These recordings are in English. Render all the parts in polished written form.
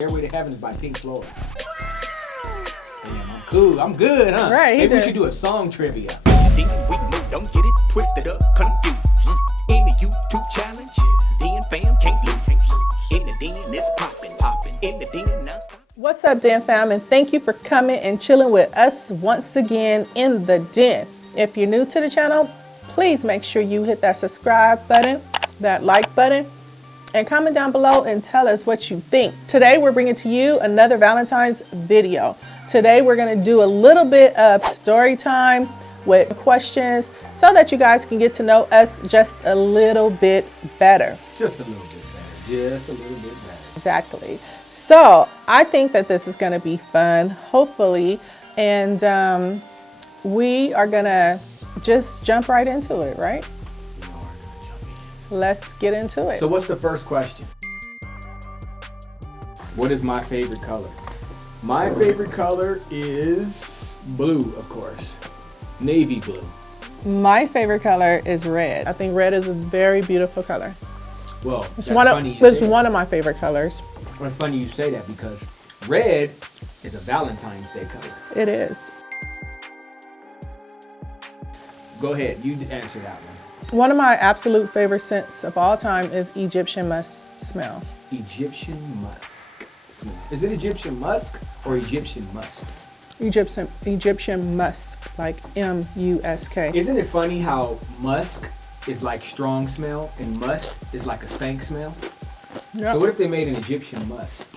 Stairway to Heaven is by Pink Floyd. Damn, I'm cool. I'm good, huh? Right. Maybe we should do a song trivia. Don't get it twisted up, confused. In the YouTube challenge, Den fam can't lose. In the Den, it's popping. In the Den, now stop. What's up, Den fam, and thank you for coming and chilling with us once again in the Den. If you're new to the channel, please make sure you hit that subscribe button, that like button, and comment down below and tell us what you think. Today we're bringing to you another Valentine's video. Today we're going to do a little bit of story time with questions so that you guys can get to know us just a little bit better. Just a little bit better. Just a little bit better. Exactly. So I think that this is going to be fun, hopefully, and we are going to just jump right into it, right? Let's get into it. So what's the first question? What is my favorite color? My favorite color is blue, of course. Navy blue. My favorite color is red. I think red is a very beautiful color. Well, It's one of my favorite colors. Well, it's funny you say that because red is a Valentine's Day color. It is. Go ahead, you answer that one. One of my absolute favorite scents of all time is Egyptian musk smell. Egyptian musk. Is it Egyptian musk or Egyptian musk? Egyptian musk, like M-U-S-K. Isn't it funny how musk is like strong smell and must is like a stank smell? Yep. So what if they made an Egyptian musk?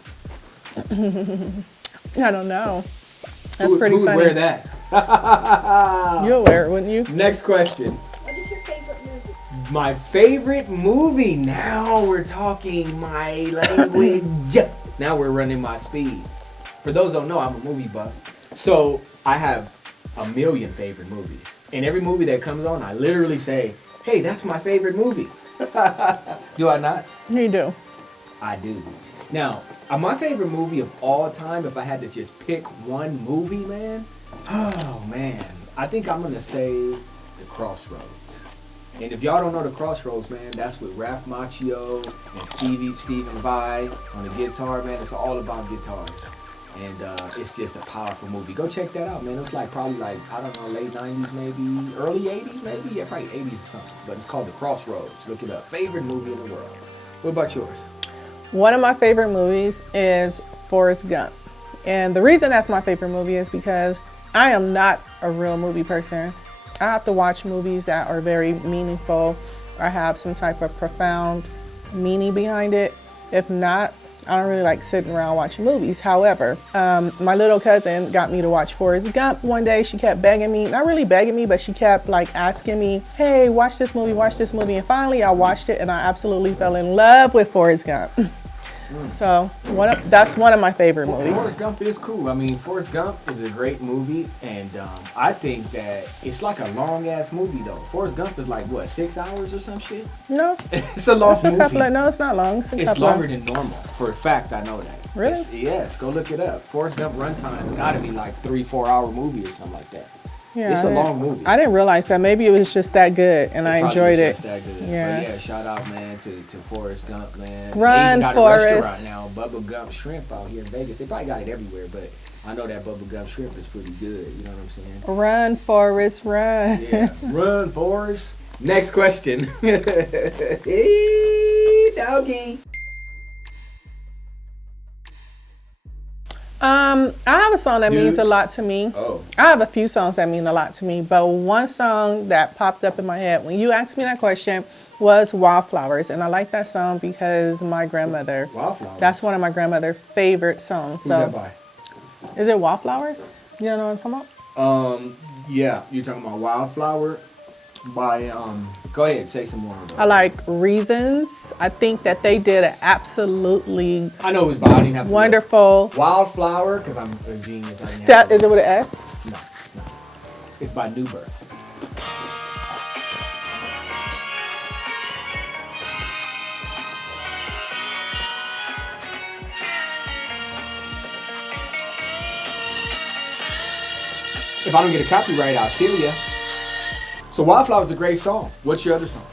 I don't know. That's who pretty would funny. wear that? You'll wear it, wouldn't you? Next question. What is your favorite movie? My favorite movie. Now we're talking my language. Now we're running my speed. For those who don't know, I'm a movie buff. So I have a million favorite movies. And every movie that comes on, I literally say, hey, that's my favorite movie. Do I not? You do. I do. Now, my favorite movie of all time, if I had to just pick one movie, man, oh man, I think I'm gonna say The Crossroads. And if y'all don't know The Crossroads, man, that's with Ralph Macchio and Stephen Vai on the guitar, man. It's all about guitars. And it's just a powerful movie. Go check that out, man. It was like probably like, I don't know, late 90s maybe, early 80s maybe? Yeah, probably 80s or something. But it's called The Crossroads. Look it up. Favorite movie in the world. What about yours? One of my favorite movies is Forrest Gump. And the reason that's my favorite movie is because I am not a real movie person. I have to watch movies that are very meaningful or have some type of profound meaning behind it. If not, I don't really like sitting around watching movies. However, my little cousin got me to watch Forrest Gump one day. She kept begging me, not really begging me, but she kept like asking me, hey, watch this movie, watch this movie. And finally I watched it and I absolutely fell in love with Forrest Gump. So that's one of my favorite movies. Forrest Gump is cool. I mean, Forrest Gump is a great movie, and I think that it's like a long ass movie though. Forrest Gump is like what, 6 hours or some shit? No, It's a long movie. no, it's not long. It's longer than normal. For a fact, I know that. Really? Yes, go look it up. Forrest Gump runtime gotta be like 3-4 hour movie or something like that. Yeah, It's a long movie. I didn't realize that. Maybe it was just that good, and I enjoyed it. That good. Yeah. But yeah, shout out, man, to Forrest Gump, man. Run, they even got Forrest. a restaurant now, Bubba Gump Shrimp out here in Vegas. They probably got it everywhere, but I know that Bubba Gump Shrimp is pretty good. You know what I'm saying? Run, Forrest, run. Yeah. Run, Forrest. Next question. Doggy. I have a song that means a lot to me. Oh. I have a few songs that mean a lot to me, but one song that popped up in my head when you asked me that question was Wildflowers. And I like that song because my grandmother, Wildflowers. that's one of my grandmother's favorite songs. Who's that by? Is it Wildflowers? You don't know what I'm talking about? Yeah, you're talking about Wildflower by, go ahead, say some more about I like Reasons. I think that they did an absolutely I know it was by, I didn't have to wonderful. look. Wildflower, because I'm a genius. Is it with an S? No. It's by New Birth. If I don't get a copyright, I'll kill you. So Wildflower is a great song. What's your other song?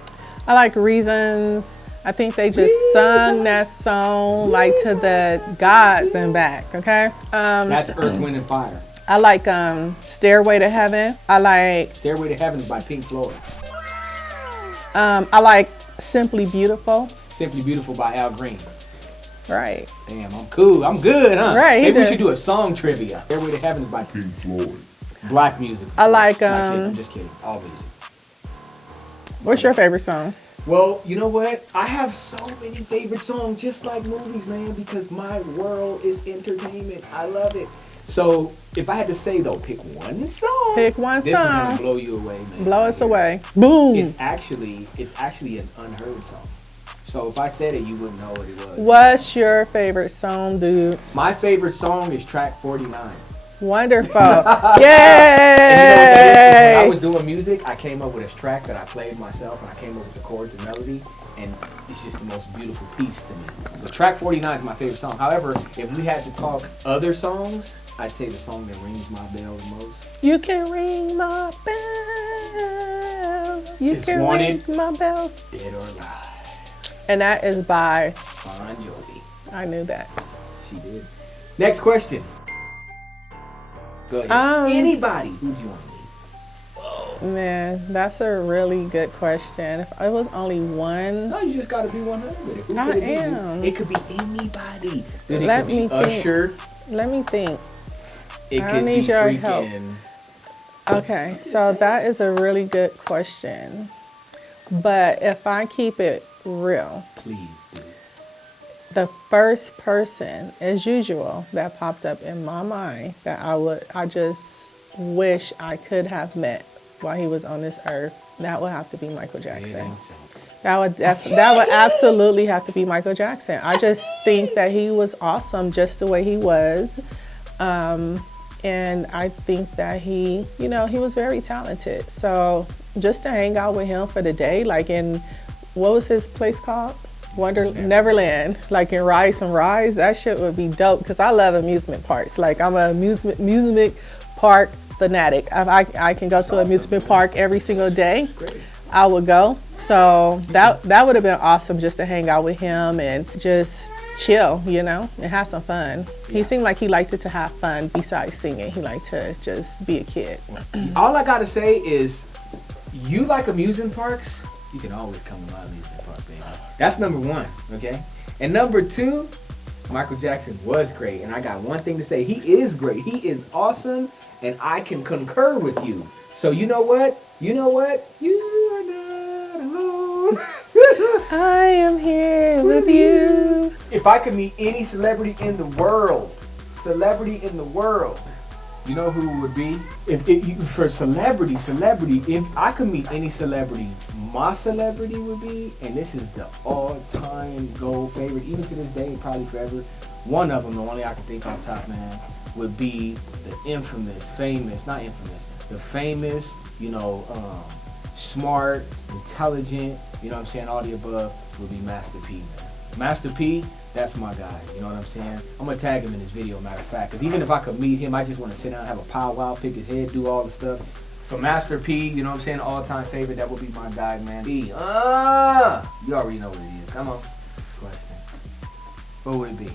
I like Reasons. I think they just sung that song like to the gods and back, okay? That's Earth, Wind, and Fire. I like Stairway to Heaven. I like Stairway to Heaven is by Pink Floyd. I like Simply Beautiful. Simply Beautiful by Al Green. Right. Damn, I'm cool. I'm good, huh? Right. Maybe we should do a song trivia. Stairway to Heaven is by Pink Floyd. Black music. I like I'm just kidding. All music. What's your favorite song? Well, you know what? I have so many favorite songs, just like movies, man, because my world is entertainment. I love it. So, if I had to say, though, pick one song. Pick one this song. This is going to blow you away, man. Blow us away. Boom. It's actually an unheard song. So, if I said it, you wouldn't know what it was. What's your favorite song, dude? My favorite song is track 49. Wonderful. Yay! And you know what that is? When I was doing music, I came up with a track that I played myself, and I came up with the chords and melody, and it's just the most beautiful piece to me. So track 49 is my favorite song. However, if we had to talk other songs, I'd say the song that rings my bell the most. You can ring my bells. You It's can Wanted, ring my bells. Dead or Alive. And that is by Bon Jovi. I knew that. She did. Next question. Go ahead. Anybody. Who do you want to be? Man, that's a really good question. If it was only one, No, you just got to be 100. Who I could it be? am. It could be anybody. Then Let it could me be think. Usher. let me think. It I could need be your freaking. help. Okay, so that is a really good question. But if I keep it real, Please do. the first person, as usual, that popped up in my mind that I just wish I could have met while he was on this earth, that would have to be Michael Jackson. That would absolutely have to be Michael Jackson. I just think that he was awesome just the way he was. And I think that he was very talented. So just to hang out with him for the day, like in, what was his place called? Neverland, like in Rise and Rise, that shit would be dope because I love amusement parks. Like I'm an amusement park fanatic. If I can go to an amusement park every single day, I would go. So that would have been awesome just to hang out with him and just chill, and have some fun. He seemed like he liked it to have fun besides singing. He liked to just be a kid. All I gotta say is, you like amusement parks, you can always come to my amusement park, baby. That's number one, okay? And number two, Michael Jackson was great. And I got one thing to say, he is great. He is awesome, and I can concur with you. So you know what? You are not alone. I am here with you. If I could meet any celebrity in the world, you know who it would be? For celebrity, if I could meet any celebrity, my celebrity would be, and this is the all-time gold favorite, even to this day, probably forever, one of them, the only I can think on top, man, would be the famous, smart, intelligent, all the above, would be Master P, man. Master P, that's my guy, you know what I'm saying? I'm gonna tag him in this video, matter of fact, because even if I could meet him, I just want to sit down, have a powwow, pick his head, do all the stuff. So Master P, all-time favorite, that would be my guy, man. P, you already know what it is. Come on. Question. What would it be?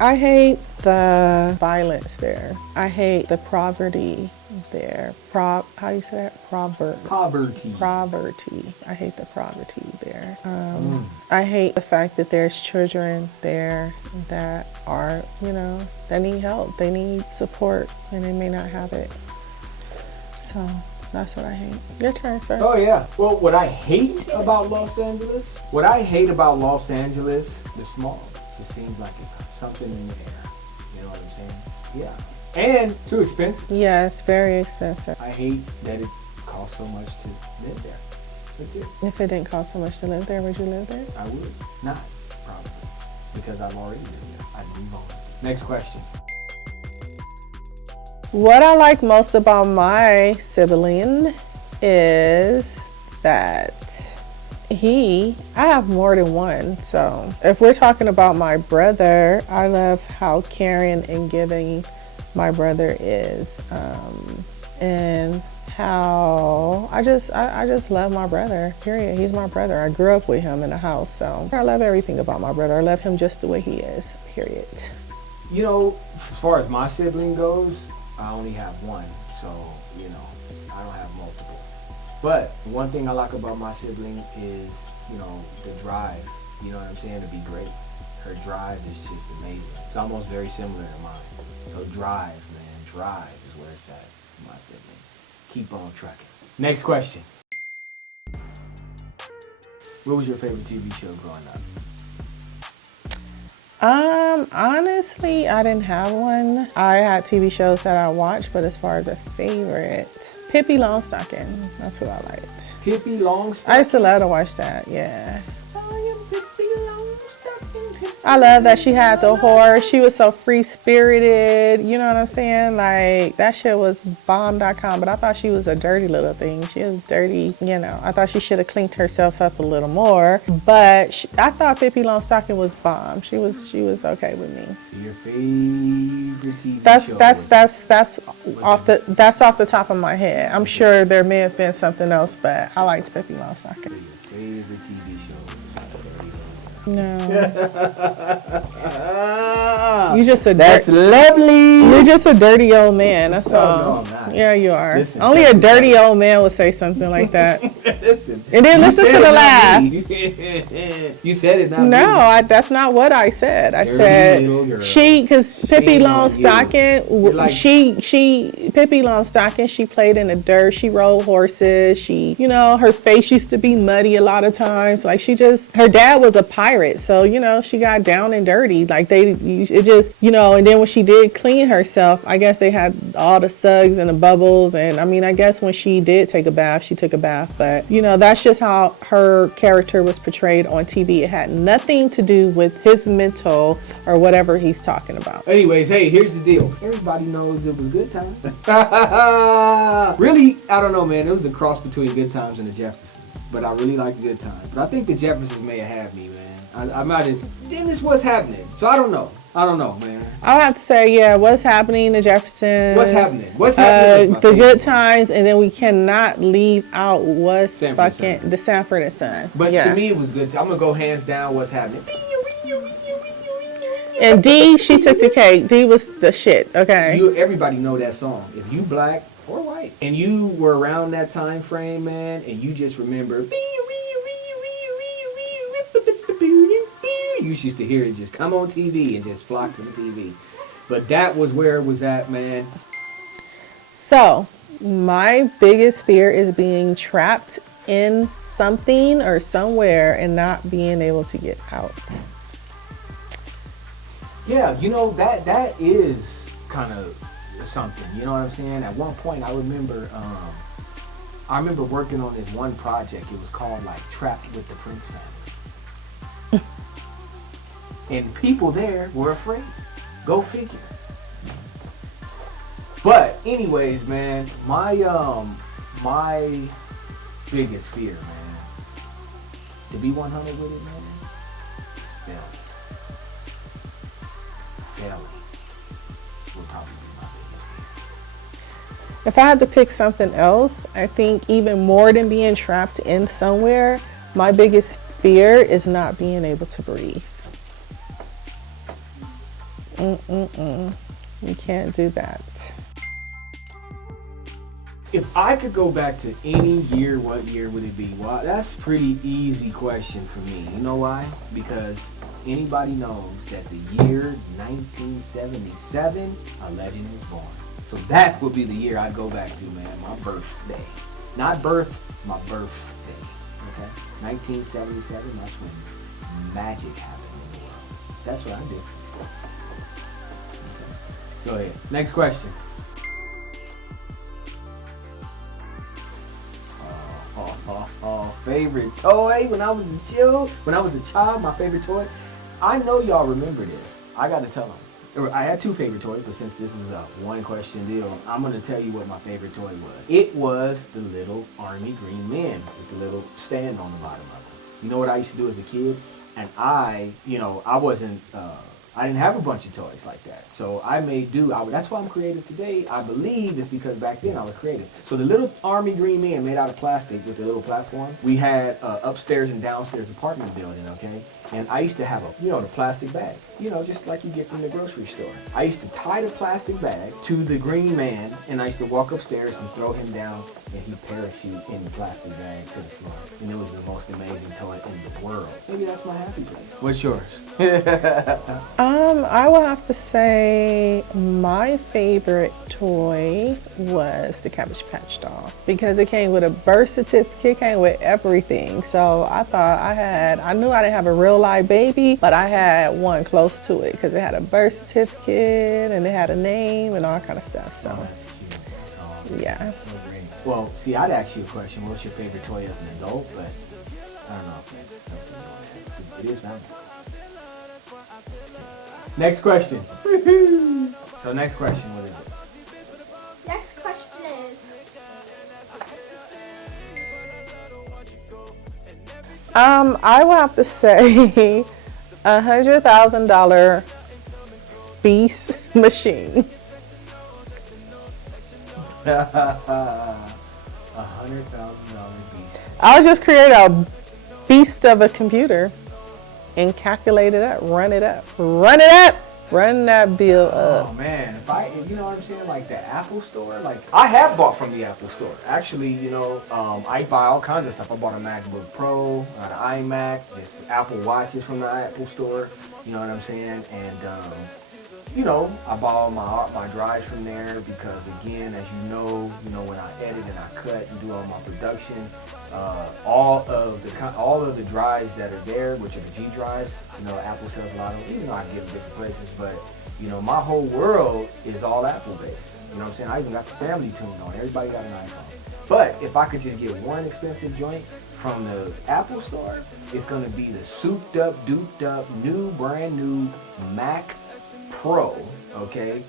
I hate the violence there. I hate the poverty there. How do you say that? Poverty. I hate the poverty there. I hate the fact that there's children there that are, that need help. They need support and they may not have it. So that's what I hate. Your turn, sir. Oh, yeah. Well, what I hate about Los Angeles, the smog. It seems like it's something in the air. You know what I'm saying? Yeah. And too expensive. Yes, very expensive. I hate that it costs so much to live there. That's it. If it didn't cost so much to live there, would you live there? I would not, probably. Because I've already lived there. I'd move on. Next question. What I like most about my sibling is that I have more than one. So if we're talking about my brother, I love how caring and giving my brother is. And How I just love my brother, period. He's my brother. I grew up with him in the house, so I love everything about my brother. I love him just the way he is, period. You know, as far as my sibling goes, I only have one, so, you know, I don't have multiple. But one thing I like about my sibling is, you know, the drive, you know what I'm saying, to be great. Her drive is just amazing. It's almost very similar to mine. So drive, man, drive is where it's at, my sibling. Keep on trucking. Next question. What was your favorite TV show growing up? Honestly, I didn't have one. I had TV shows that I watched, but as far as a favorite, Pippi Longstocking. That's what I liked. Pippi Longstocking? I used to love to watch that, yeah. Oh, yeah, Pippi Longstocking, Pippi I love that she had the horse. She was so free-spirited. You know what I'm saying? Like, that shit was bomb.com, but I thought she was a dirty little thing. She was dirty, you know. I thought she should have cleaned herself up a little more, but I thought Pippi Longstocking was bomb. She was okay with me. So your favorite TV show That's off the top of my head. I'm sure there may have been something else, but I liked Pippi Longstocking. Your favorite TV show? No. You just a That's lovely. You're just a dirty old man. That's all. No, I'm not. Yeah, you are. Listen, Only a dirty old man would say something like that. Listen. And then listen to the laugh. You said it, not me. No, that's not what I said. I Dirty little girl. said because Pippi Shame on Longstocking, you. Like- Pippi Longstocking, she played in the dirt. She rode horses. She, you know, her face used to be muddy a lot of times. Like her dad was a pirate, so you know she got down and dirty. Like it just, you know. And then when she did clean herself, I guess they had all the suds and the bubbles. And I mean, I guess when she did take a bath, she took a bath. But you know, that's just how her character was portrayed on TV. It had nothing to do with his mental or whatever he's talking about. Anyways, hey, here's the deal. Everybody knows it was Good Times. Really, I don't know, man. It was a cross between Good Times and the Jeffersons. But I really like Good Times. But I think the Jeffersons may have had me, man. I might have. Then this was happening. So I don't know, man. I'll have to say, yeah, What's Happening, the Jeffersons. What's Happening? What's Happening? Is my the favorite. Good Times, and then we cannot leave out the Sanford and Son. But yeah. to me, it was good. I'm gonna go hands down. What's Happening? And D, she took the cake. D was the shit. Okay. Everybody know that song. If you black or white, and you were around that time frame, man, and you just remember. You used to hear it just come on TV and just flock to the TV. But that was where it was at, man. So, my biggest fear is being trapped in something or somewhere and not being able to get out. Yeah, you know, that is kind of something, you know what I'm saying? At one point, I remember working on this one project. It was called, like, Trapped with the Prince Family. And people there were afraid. Go figure. But anyways, man, my biggest fear, man, to be 100 with it, man, failing would probably be my biggest fear. If I had to pick something else, I think even more than being trapped in somewhere, my biggest fear is not being able to breathe. You can't do that. If I could go back to any year, what year would it be? Well, that's a pretty easy question for me. You know why? Because anybody knows that the year 1977, a legend was born. So that would be the year I'd go back to, man. My birthday. Not birth, my birthday. Okay? 1977, that's when magic happened in the world. That's what I did. Go ahead. Next question. Favorite toy when I was a child, my favorite toy. I know y'all remember this. I got to tell them. I had two favorite toys, but since this is a one question deal, I'm going to tell you what my favorite toy was. It was the little army green men with the little stand on the bottom of it. You know what I used to do as a kid? And I wasn't I didn't have a bunch of toys like that. So I made do. That's why I'm creative today. I believe it's because back then I was creative. So the little army green men made out of plastic with a little platform, we had upstairs and downstairs apartment building, okay? And I used to have the plastic bag, just like you get from the grocery store. I used to tie the plastic bag to the green man, and I used to walk upstairs and throw him down, and he'd parachute in the plastic bag to the floor. And it was the most amazing toy in the world. Maybe that's my happy place. What's yours? I will have to say my favorite toy was the Cabbage Patch doll because it came with a birth certificate, it came with everything. So I thought I knew I didn't have a real live baby, but I had one close to it because it had a birth certificate and it had a name and all kind of stuff. So That's cute. That's all. yeah. That's so great. Well, see, I'd ask you a question. What's your favorite toy as an adult? But I don't know if that's something you want to ask. It is now. Next question. So next question, what is it? Next question is, I will have to say $100,000 beast machine. $100,000 piece. I would just create a beast of a computer and calculate it up, run that bill up. Oh man, if you know what I'm saying, like the Apple store, like I have bought from the Apple store. Actually, I buy all kinds of stuff. I bought a MacBook Pro, an iMac, there's Apple Watches from the Apple store. You know what I'm saying? And I buy all my drives from there because again, as you know, when I edit and I cut and do all my production, all of the drives that are there, which are the G drives, Apple sells a lot of them, even though I get them different places, but my whole world is all Apple based. You know what I'm saying? I even got the family tuned on. Everybody got an iPhone. But if I could just get one expensive joint from the Apple store, it's gonna be the souped up, duped up, brand new Mac Pro, okay?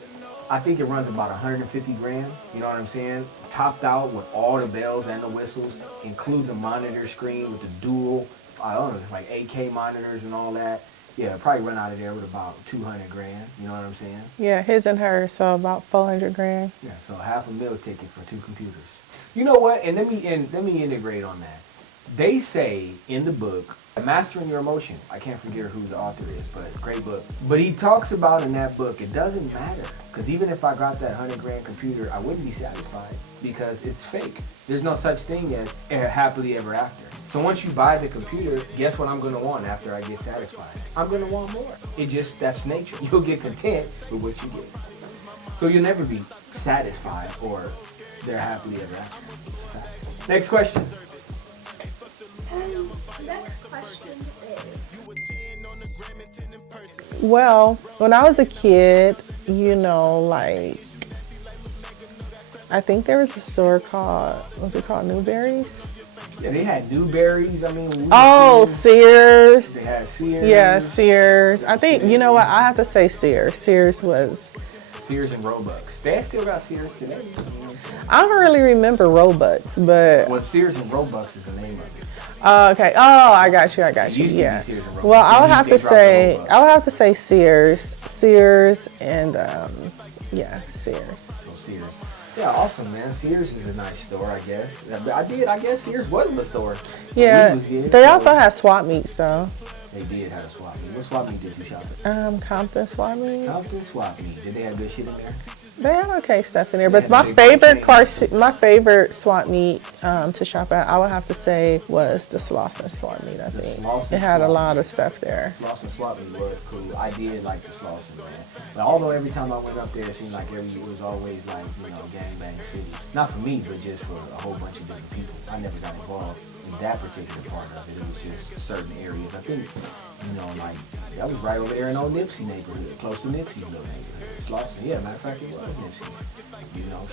I think it runs about 150 grand, you know what I'm saying? Topped out with all the bells and the whistles, include the monitor screen with the dual, I don't know, like 8K monitors and all that. Yeah, probably run out of there with about 200 grand, you know what I'm saying? Yeah, his and hers, so about 400 grand. Yeah, so $500,000 ticket for 2 computers. You know what? And let me integrate on that. They say in the book, Mastering Your Emotion. I can't forget who the author is, but great book. But he talks about in that book, it doesn't matter. Because even if I got that 100 grand computer, I wouldn't be satisfied because it's fake. There's no such thing as happily ever after. So once you buy the computer, guess what I'm going to want after I get satisfied? I'm going to want more. That's nature. You'll get content with what you get. So you'll never be satisfied or they're happily ever after. Next question. next question is, Well, when I was a kid, I think there was a store was it called Newberry's? Yeah, they had Newberry's. I mean, Sears. They had Sears. Yeah, Sears. I think, you know what, I have to say Sears. Sears and Roebuck's. They still got Sears today. I don't really remember Roebuck's, but. Well, Sears and Roebuck's is the name of it. Okay. Oh, I got you. Yeah. Well, I would have to say Sears. Sears and Sears. Sears. Yeah, awesome, man. Sears is a nice store, I guess. I guess Sears wasn't a store. Yeah. They also had swap meets though. They did have a swap meet. What swap meet did you shop at? Compton swap meet. Compton swap meet. Did they have good shit in there? They had okay stuff in there, but my favorite swap meet to shop at, I would have to say, was the Slauson swap meet. I think it had a lot of stuff there. Slauson swap meet was cool. I did like the Slauson, man. But although every time I went up there, it seemed like it was always like gangbang city. Not for me, but just for a whole bunch of different people. I never got involved in that particular part of it. It was just certain areas. I think, that was right over there in old Nipsey neighborhood, close to Nipsey's little neighborhood. Slauson, yeah, matter of fact, it was Nipsey.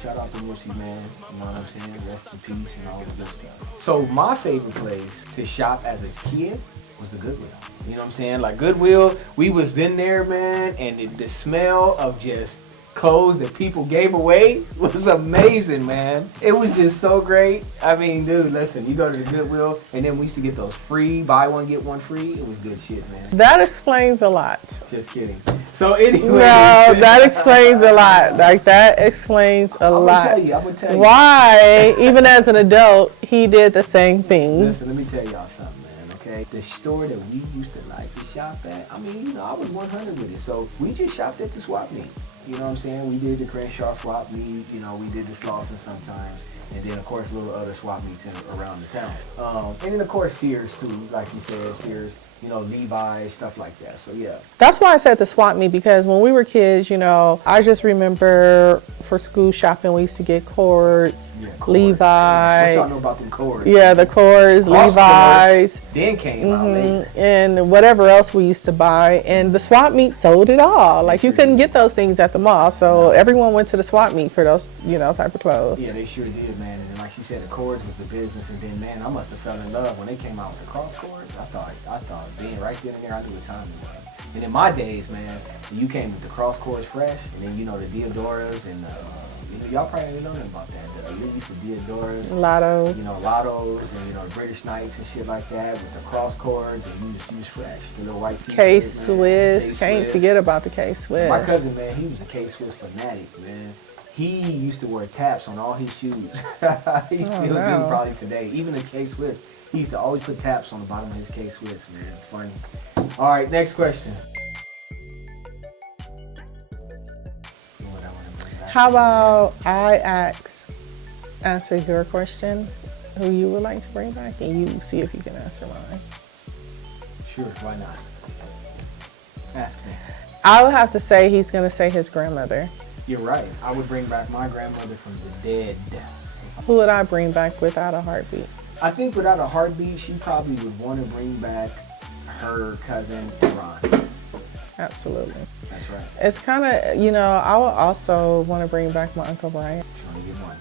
Shout out to Nipsey, man. You know what I'm saying? Rest in peace and all the good stuff. So my favorite place to shop as a kid was the Goodwill. You know what I'm saying? Like Goodwill, we was in there, man, and the smell of just codes that people gave away was amazing, man. It was just so great. I mean, dude, listen, you go to the Goodwill, and then we used to get those free, buy one, get one free. It was good shit, man. That explains a lot. Just kidding. So anyway. No, that explains a lot. Like, that explains a lot. I'm gonna tell you. Why, even as an adult, he did the same thing. Listen, let me tell y'all something, man, okay? The store that we used to like to shop at, I mean, you know, I was 100 with it. So we just shopped at the swap meet. You know what I'm saying? We did the Crenshaw swap meet, you know, we did the Slauson sometimes. And then, of course, little other swap meets around the town. And then, of course, Sears, too. Like you said, Sears, you know, Levi's, stuff like that. So, yeah. That's why I said the swap meet, because when we were kids, you know, I just remember for school shopping, we used to get cords, Levi's. What y'all know about them cords? Yeah, the cords, Levi's. Then came out later. And whatever else we used to buy. And the swap meet sold it all. Like, you couldn't get those things at the mall. So everyone went to the swap meet for those, you know, type of clothes. Yeah, they sure did, man. And like she said, the cords was the business. And then, man, I must have fell in love when they came out with the cross cords. I thought, being right then and there, I knew what time it was. And in my days, man, you came with the cross cords fresh, and then, you know, the Diodoras, and you know, y'all probably didn't know nothing about that. The used to Diodoras, Lotto. you know, Lottos, and, you know, the British Knights and shit like that with the cross cords, and you was fresh. The little white K-Swiss. Can't forget about the K-Swiss. My cousin, man, he was a K-Swiss fanatic, man. He used to wear taps on all his shoes. He still do probably today. Even the K-Swiss, he used to always put taps on the bottom of his K-Swiss, man. It's funny. All right, next question. How about I answer your question, who you would like to bring back, and you see if you can answer mine. Sure, why not? Ask me. I would have to say he's going to say his grandmother. You're right. I would bring back my grandmother from the dead. Who would I bring back without a heartbeat? I think without a heartbeat, she probably would want to bring back her cousin, Ron. Absolutely. That's right. It's kind of, you know, I would also want to bring back my Uncle Brian. Trying to get one.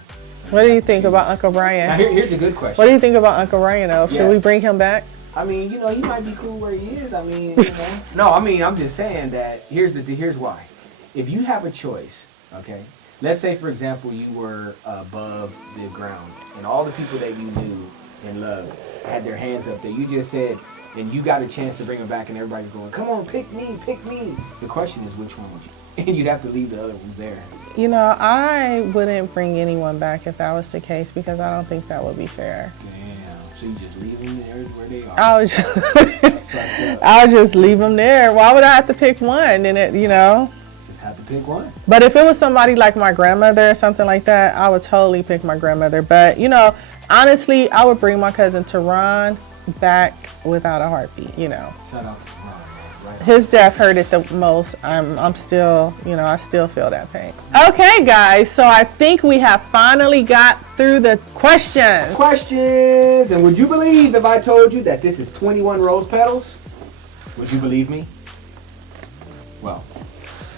What do you think about Uncle Brian? Now, here's a good question. What do you think about Uncle Brian, though? Should we bring him back? I mean, you know, he might be cool where he is. I mean, you know. No, I mean, I'm just saying that here's why. If you have a choice, okay, let's say, for example, you were above the ground and all the people that you knew and loved had their hands up there. You just said, and you got a chance to bring them back and everybody's going, come on, pick me, pick me. The question is, which one would you? And you'd have to leave the other ones there. You know, I wouldn't bring anyone back if that was the case, because I don't think that would be fair. Damn, so you just leave them there where they are. I'll just leave them there. Why would I have to pick one? And it, you know. Just have to pick one. But if it was somebody like my grandmother or something like that, I would totally pick my grandmother. But, you know, honestly, I would bring my cousin Teron back without a heartbeat, you know. Shout out to Teron. Right. His death hurt it the most. I'm still, you know, I still feel that pain. Okay, guys, so I think we have finally got through the questions. Questions! And would you believe if I told you that this is 21 rose petals? Would you believe me? Well,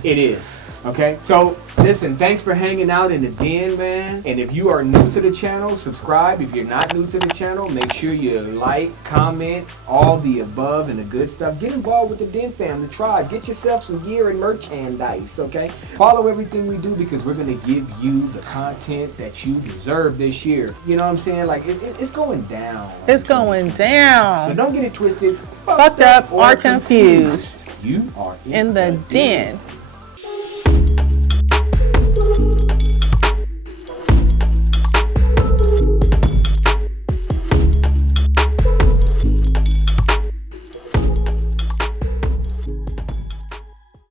it is. Okay, so listen, thanks for hanging out in the den, man. And if you are new to the channel, subscribe. If you're not new to the channel, make sure you like, comment, all the above and the good stuff. Get involved with the Den fam, the tribe. Get yourself some gear and merchandise, okay? Follow everything we do, because we're going to give you the content that you deserve this year. You know what I'm saying? Like, it's going down. It's going down. So don't get it twisted. Fucked up or confused. You are in the den.